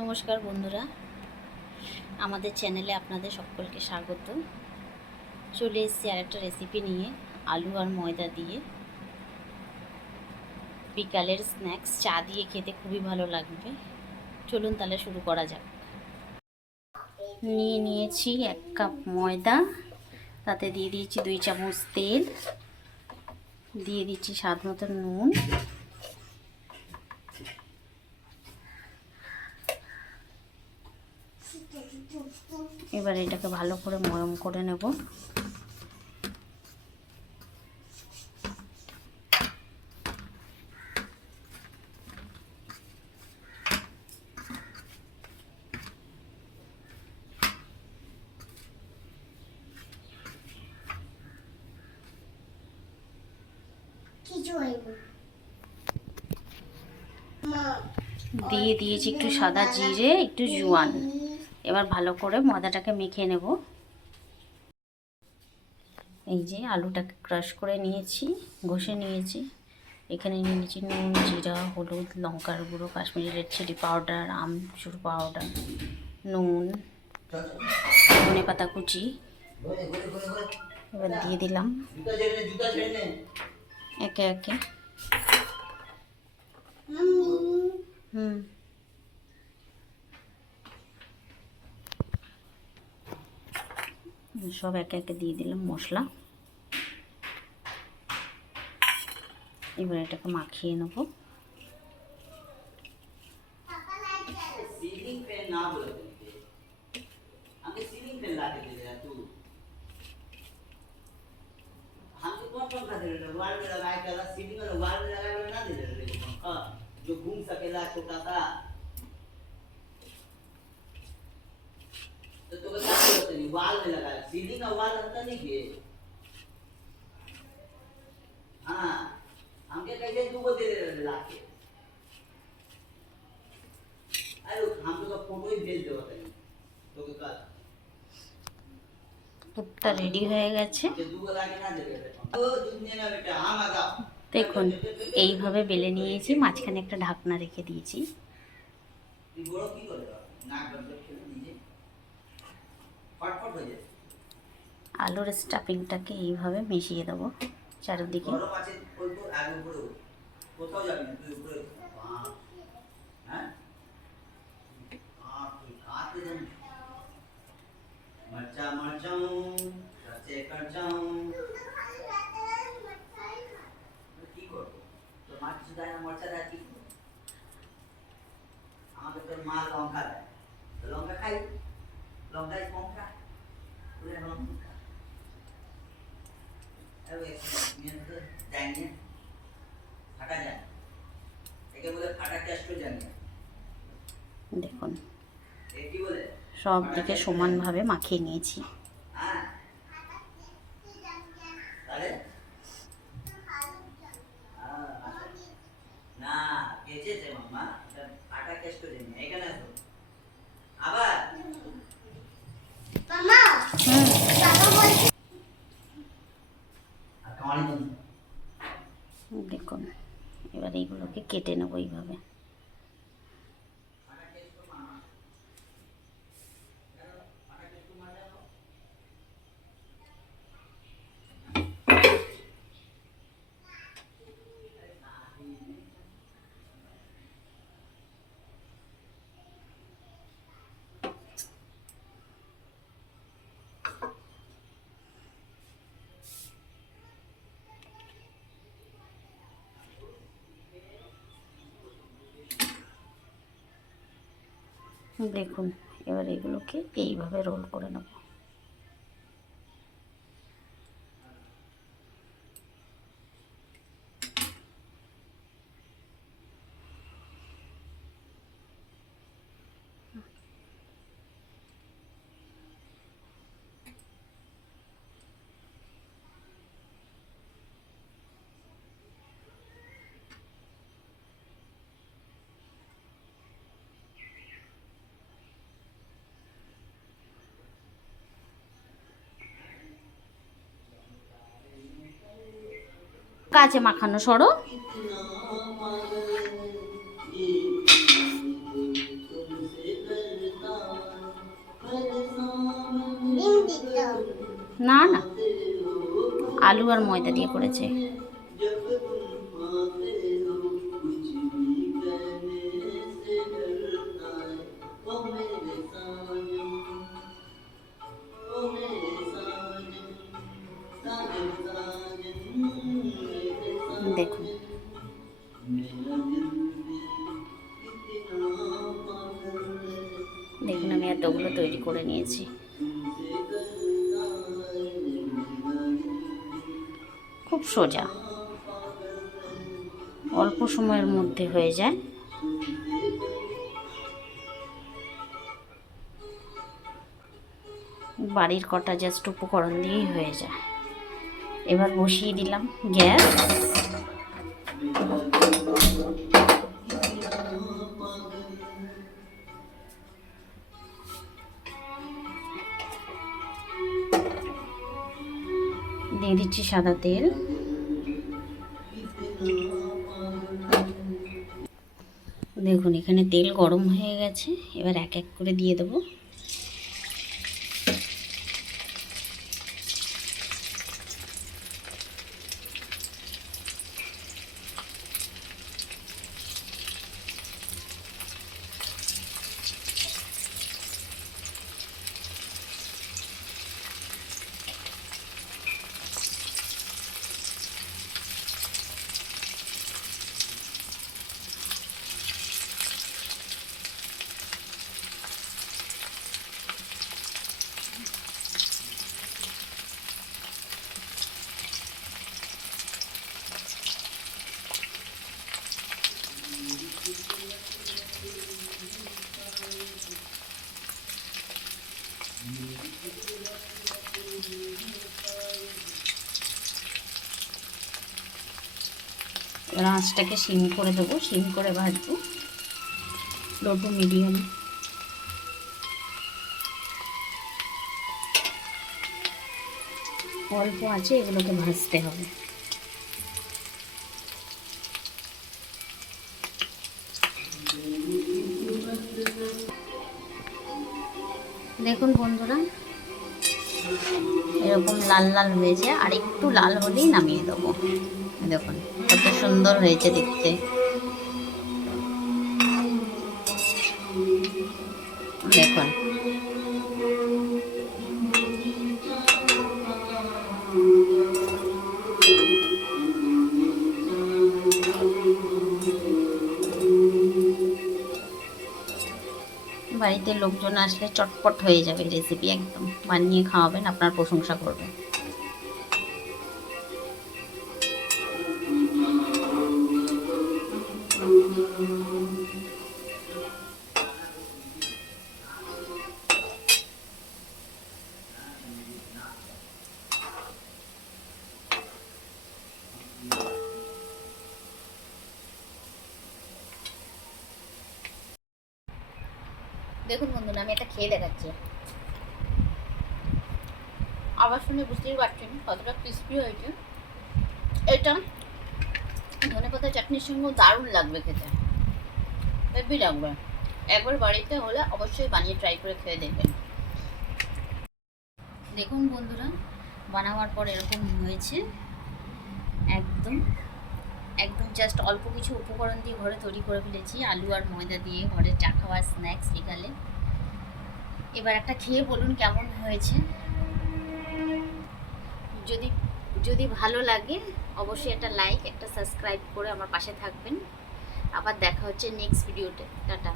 নমস্কার বন্ধুরা, আমাদের চ্যানেলে আপনাদের সকলকে স্বাগত। চলে এসেছি আর একটা রেসিপি নিয়ে, আলু আর ময়দা দিয়ে বিকালের স্ন্যাক্স চা দিয়ে খেতে খুবই ভালো লাগবে। চলুন তাহলে শুরু করা যাক। নিয়েছি 1 কাপ ময়দা, তাতে দিয়ে দিয়েছি 2 চামচ তেল, দিয়ে দিচ্ছি স্বাদ মতো নুন, এবার এটাকে ভালো করে ময়ম করে নেব। দিয়ে দিয়েছি একটু সাদা জিরে, একটু জোয়ান। এবার ভালো করে ময়দাটাকে মেখে নেব। এই যে আলুটাকে ক্রাশ করে নিয়েছি, ঘষে নিয়েছি। এখানে নিয়ে নিয়েছি নুন, জিরা, হলুদ, লঙ্কার গুঁড়ো, কাশ্মীরি রেড চিলি পাউডার, আমচুর পাউডার, নুন, ধনেপাতা কুচি। এবার দিয়ে দিলাম একে একে। সব একে একে দিয়ে দিলাম মশলা। এবার এটাকে মাখিয়ে নেব। जो घूम सकेला छोटा सा तो क्या बोलते नहीं वाल में लगाया सीलिंग का वाल अंतर नहीं किए। हाँ हमके कैसे दूगो दे रहे लाके अरे हम लोग का फोटो ही भेज दो बताइए तो का দুধটা রেডি হয়ে গেছে। দেখুন এইভাবে বেলে নিয়েছি, মাঝখানে একটা ঢাকনা রেখে দিয়েছি। আলুর স্টাফিংটাকে এইভাবে মিশিয়ে দেবো চারিদিকে। আমাদের তো মা লঙ্কা দেয়, লঙ্কা খাই, লঙ্কায় কম খায়, লঙ্কা যায় ফাটা যায়, একে বলে ফাটা টেস্ট জানি। দেখুন সব দিকে সমানভাবে মাখিয়ে নিয়েছি। দেখুন এবার এইগুলোকে কেটে নেব এইভাবে। দেখুন এবার এগুলোকে এইভাবে রোল করে নেব। কাছে মাখানো সরো। আলু আর ময়দা দিয়ে করেছে। দেখুন দেখুন আমি এতগুলো তৈরি করে নিয়েছি। খুব সোজা, অল্প সময়ের মধ্যে হয়ে যায়। বাড়ির কটা জাস্ট উপকরণ দিয়েই হয়ে যায়। এবার বসিয়ে দিলাম গ্যাস। দিয়ে দিচ্ছি সাদা তেল। দেখুন এখানে তেল গরম হয়ে গেছে, এবার এক এক করে দিয়ে দেবো। এবার আঁচটাকে সিম করে দেবো, সিম করে ভাজবো লো টু মিডিয়াম। অল্প আছে, এগুলোকে ভাজতে হবে। দেখুন বন্ধুরা এরকম লাল লাল হয়েছে, আর একটু লাল হলেই নামিয়ে দেবো। দেখুন কত সুন্দর হয়েছে দেখতে। দেখুন বাড়িতে লোকজন আসলে চটপট হয়ে যাবে রেসিপি, একদম বানিয়ে খাওয়াবেন, আপনার প্রশংসা করবেন। দেখুন বন্ধুরা আমি এটা খেয়ে দেখাচ্ছি, আবার শুনে বুঝতেই পারছেন কতটা ক্রিস্পি হয়েছে। এটা ধনেপাতা চাটনির সঙ্গেও দারুণ লাগবে খেতে, হেভি লাগবে। একবার বাড়িতে হলে অবশ্যই বানিয়ে ট্রাই করে খেয়ে দেখবেন। দেখুন বন্ধুরা বানাবার পর এরকম হয়েছে, একদম একদম জাস্ট অল্প কিছু উপকরণ দিয়ে ঘরে তৈরি করে ফেলেছি, আলু আর ময়দা দিয়ে ঘরে চা খাওয়ার স্ন্যাক্স বিকালে। এবার একটা খেয়ে বলুন কেমন হয়েছে। যদি ভালো লাগে অবশ্যই একটা লাইক একটা সাবস্ক্রাইব করে আমার পাশে থাকবেন। আবার দেখা হচ্ছে নেক্সট ভিডিওতে। টাটা।